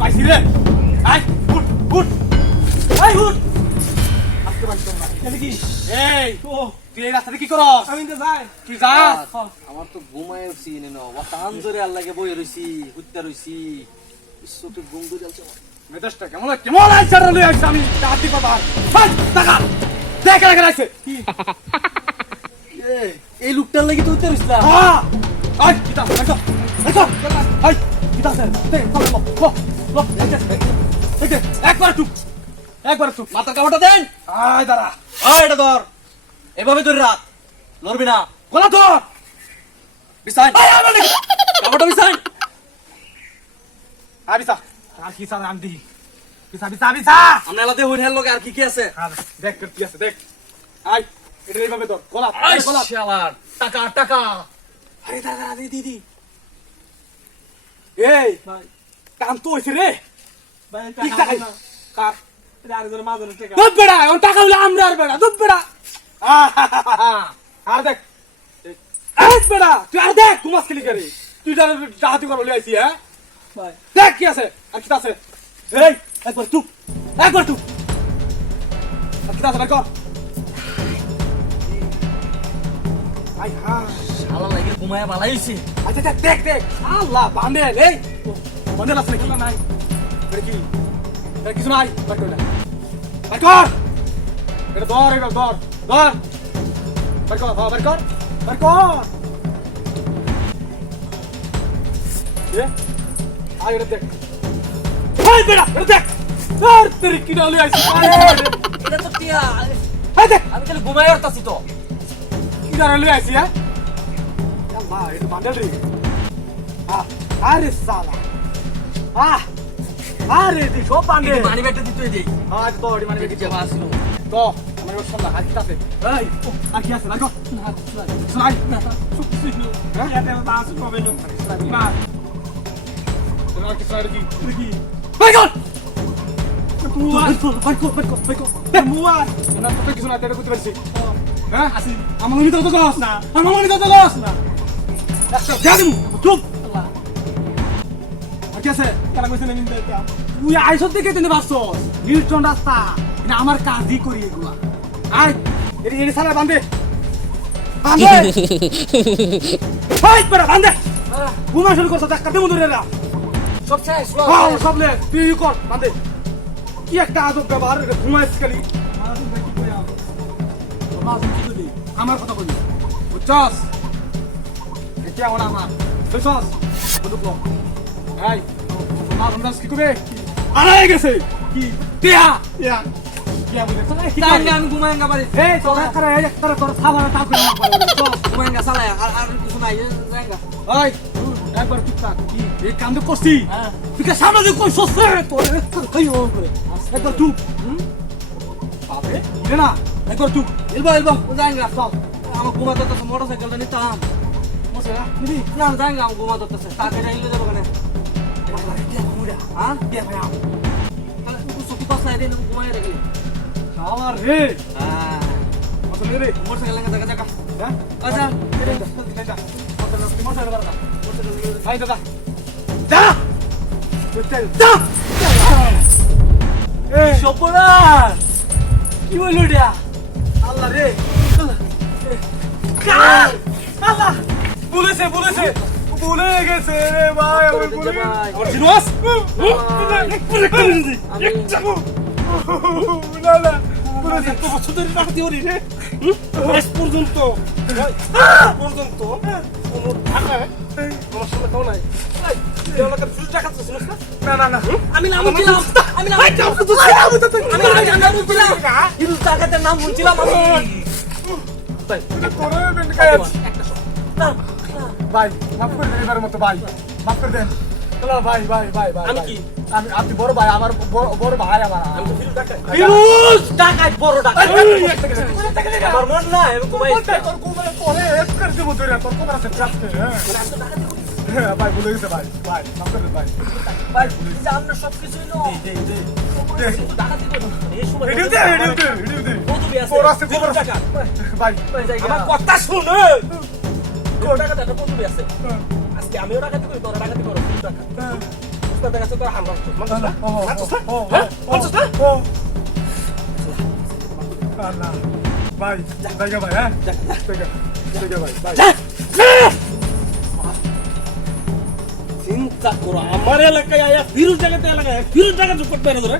পাইছি রে আই উঠ উঠ আই উঠ আজকে বাড়ি চল না এটা কি এই ও তুই এই রাস্তাতে কি করস আমি তো যাই তুই যা আমার তো ঘুমায় উঠছি নেন ও টান জোরে আল্লাহকে বই রইছি হুত্তা রইছি চোখে ঘুম ধরে যাচ্ছে মেজাজটা কেমন আইছে রে লই আইছে আমি তাতি বাবা হাই টাকা দেখ লাগা রাখছে এই লোকটার লাগি তো হুত্তা রইছিলা হ্যাঁ আই কিটা দেখো দেখো আই কিটা স্যার দেখ লো একবার তুই মাথার কাপড়টা দেন আয় দাঁড়া এটা ধর এভাবে ধরে রাখ লড়বি না গলা ধর বিছান কাপড়টা বিছান আয় বিছা আর কি সামনে আম দি বিছা আমরা এলাতে হইন হেল লগে আর কি কি আছে দেখ কি আছে দেখ আয় এটা এইভাবে ধর গলা গলা শালার টাকা টাকা আরে দাদা দিদি এই ভাই কাম তো হইছে রে ভাই টাকা কার আরে মাঝে টাকা দুধ বেড়া ওর টাকা হলো আমরা আর বেড়া দুধ বেড়া আর দেখ আরে বেড়া তুই আর দেখ কুমাস খেলি করে তুই যারা ডাহাতি করে লই আইছি হ্যাঁ ভাই দেখ কি আছে আর কি আছে এই একবার তুই আর কি আছে ভাই কর আই হ্যাঁ শালা লাগে ঘুমায় ভালাই হইছে আচ্ছা দেখ আল্লাহ বান্ডেল এই বান্ডেল আছে নাকি নাই এটা কি এটা কিছু নাই বাট এটা বাট কর এটা ধর বাট কর বাট কর এ আই এটা দেখ হাই বেড়া এটা দেখ ধর তেরি কি ডালে আইছে এটা তো টিয়া হাই দেখ আমি খালি ঘুমায় উঠতাছি তো কি ডালে আইছে হ্যাঁ আল্লাহ এটা বান্ডেল রে আরে সালা আরে দি সব বান্ডেল মানি ব্যাগটা দিতে দেই আজ তো ওডি মানে কি যাবা আসলো তো আমার ওর সন্ধ্যা আর কি আছে এই আর কি আছে রাখো স্লাইড হ্যাঁ এটা তো আসু কবে নো মা তোমার কি স্লাইড কি বাই গড মুয়া না তো কিছু না এটা করতে পারছি হ্যাঁ আসি আমার মনে তো গস না আমার মনে তো গস না যাদিম চুপ আল্লাহ আর কি আছে কারা কইছে নিন দেয়া তুই আইসব দিকে তুমি বাসছস নিউটন রাস্তা এটা আমার কাজই করি এগুলা আই এর সারা বাঁধে হাই পড়া বাঁধে ঘুমা শুরু করছ দেখ কাটে মন্দিরে না সব শেষ সব লে তুই কর বাঁধে কি একটা আজব ব্যবহার ঘুমাইস খালি আমার কথা বলি বুঝছস এটা ওনা আমার বুঝছস বুঝলো এই মা বন্ধস কি করবে আড়াই গেছে কি টিয়া টিয়া টিয়া বলে কি তাই আমি ঘুমায়ঙ্গা বাড়ি এই তোরা করে একটা তোর খাবার তা করে ঘুমায়ঙ্গা চালায় আর কিছু নাই যায়ঙ্গা ওই একবার চুপ থাক কি এই কাম তো করছি তুই কে সামনে দিয়ে কই সসে তোর কই ও করে একবার চুপ পাবে ইরে না একবার চুপ এলবো যায়ঙ্গা চল আমার ঘুমাতে তো মোটরসাইকেলটা নিতাম মোসে নিবি না যায়ঙ্গা আমি ঘুমাতে তো তাকে যাইলে যাবো কেন হ্যাঁ দিয়া ভাই তাহলে তুই সত্যি কথা নাই দিন ঘুমায় রেখে শালা রে হ্যাঁ আসলে রে মোটরসাইকেল লাগা জায়গা জায়গা হ্যাঁ আচ্ছা ভাই দাদা যা যা এই সপনার কি বললো এটা আল্লাহ রে আল্লাহ বলেছে ভুলে গেছে রে ভাই আমার ভুলে আমার জিনিস না বলেছে তো বছর ধরে রাখতে হরি রে শেষ পর্যন্ত কোনো টাকা আমার সামনে কেউ নাই না আমি নাম বলছিলাম আমি নাম বলছিলাম কিন্তু টাকাতে নাম বলছিলাম আমি ভাই মাফ করে দেন এবারের মতো ভাই মাফ করে দেন চলো ভাই আমি কি আমি আপনি বড় ভাই আমার বড় ভাই আমার ফিরোজ টাকায় বড় টাকা আমার মন না আমি ঘুমাই তোর কোমরে পরে এক করে দেব তোর কোমরে আছে চাপতে হ্যাঁ ভাই ভুলে গেছে ভাই মাফ করে দেন ভাই ভাই আমরা সব কিছু নো টাকা দিব এই সময় ভিডিও দে কত বিয়াছে তোর আছে খবর টাকা ভাই আমার কথা শুন টাকা কত বিয়াছে আজকে আমিও টাকা দিব তোরা টাকা দিব টাকা রাস্তা দেখা তোর হামলা মানছস না ও মানছস না ও হ্যাঁ মানছস না ও আল্লাহ ভাই জায়গা ভাই হ্যাঁ জায়গা ভাই ভাই চিন্তা করো আমার এলাকায় আয়া ফিরুজ জায়গাতে এলাকায় ফিরুজ জায়গা যোগ করতে না তোরা